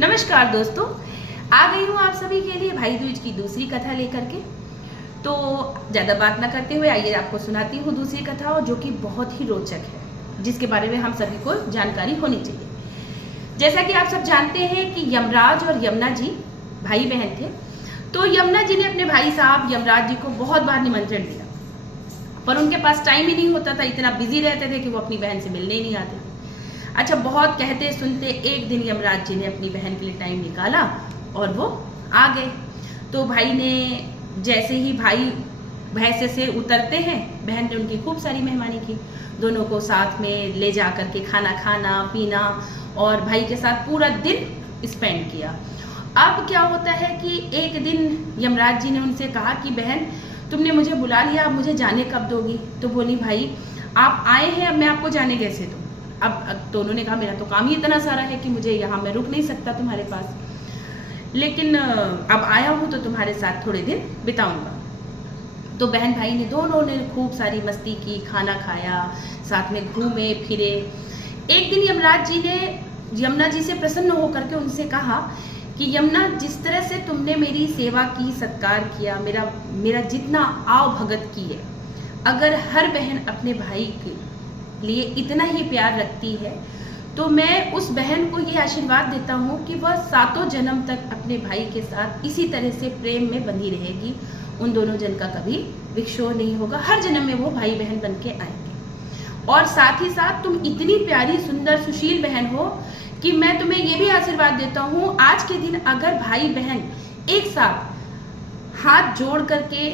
नमस्कार दोस्तों, आ गई हूँ आप सभी के लिए भाई दूज की दूसरी कथा लेकर के। तो ज़्यादा बात ना करते हुए आइए आपको सुनाती हूँ दूसरी कथा, और जो कि बहुत ही रोचक है, जिसके बारे में हम सभी को जानकारी होनी चाहिए। जैसा कि आप सब जानते हैं कि यमराज और यमुना जी भाई बहन थे। तो यमुना जी ने अपने भाई साहब यमराज जी को बहुत बार निमंत्रण दिया, पर उनके पास टाइम ही नहीं होता था, इतना बिजी रहते थे कि वो अपनी बहन से मिलने ही नहीं आते। अच्छा, बहुत कहते सुनते एक दिन यमराज जी ने अपनी बहन के लिए टाइम निकाला और वो आ गए। तो भाई ने जैसे ही भाई भैंसे से उतरते हैं, बहन ने उनकी खूब सारी मेहमानी की, दोनों को साथ में ले जा करके खाना खाना पीना और भाई के साथ पूरा दिन स्पेंड किया। अब क्या होता है कि एक दिन यमराज जी ने उनसे कहा कि बहन, तुमने मुझे बुला लिया, अब मुझे जाने कब दोगी? तो बोली, भाई आप आए हैं, अब मैं आपको जाने कैसे दूँ? अब तो उन्होंने कहा, मेरा तो काम ही इतना सारा है कि मुझे यहाँ मैं रुक नहीं सकता तुम्हारे पास, लेकिन अब आया हूँ तो तुम्हारे साथ थोड़े दिन बिताऊंगा। तो बहन भाई ने दोनों ने खूब सारी मस्ती की, खाना खाया, साथ में घूमे फिरे। एक दिन यमराज जी ने यमुना जी से प्रसन्न होकर के उनसे कहा कि यमुना, जिस तरह से तुमने मेरी सेवा की, सत्कार किया, मेरा जितना आव भगत की है, अगर हर बहन अपने भाई के लिए इतना ही प्यार रखती है तो मैं उस बहन को ये आशीर्वाद देता हूँ कि वह सातों जन्म तक अपने भाई के साथ इसी तरह से प्रेम में बंधी रहेगी। उन दोनों जन का कभी विक्षोभ नहीं होगा, हर जन्म में वो भाई बहन बन के आएंगे। और साथ ही साथ तुम इतनी प्यारी सुंदर सुशील बहन हो कि मैं तुम्हें ये भी आशीर्वाद देता हूँ, आज के दिन अगर भाई बहन एक साथ हाथ जोड़ करके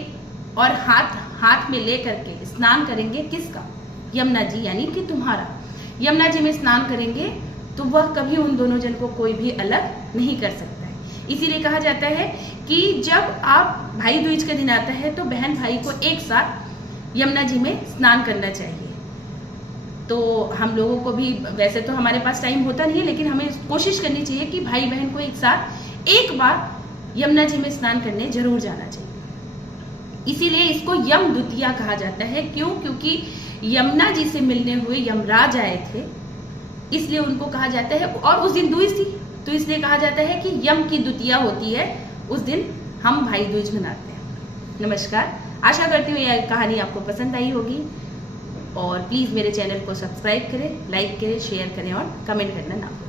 और हाथ में ले करके स्नान करेंगे, किसका? यमुना जी, यानी कि तुम्हारा। यमुना जी में स्नान करेंगे तो वह कभी उन दोनों जन को कोई भी अलग नहीं कर सकता है। इसीलिए कहा जाता है कि जब आप भाई दूज का दिन आता है तो बहन भाई को एक साथ यमुना जी में स्नान करना चाहिए। तो हम लोगों को भी, वैसे तो हमारे पास टाइम होता नहीं है, लेकिन हमें कोशिश करनी चाहिए कि भाई बहन को एक साथ एक बार यमुना जी में स्नान करने जरूर जाना चाहिए। इसीलिए इसको यम द्वितीया कहा जाता है। क्यों? क्योंकि यमुना जी से मिलने हुए यमराज आए थे, इसलिए उनको कहा जाता है। और उस दिन दूज थी तो इसलिए कहा जाता है कि यम की द्वितीया होती है, उस दिन हम भाई दूज मनाते हैं। नमस्कार, आशा करती हूँ यह कहानी आपको पसंद आई होगी, और प्लीज़ मेरे चैनल को सब्सक्राइब करें, लाइक करें, शेयर करें और कमेंट करना ना भूलें।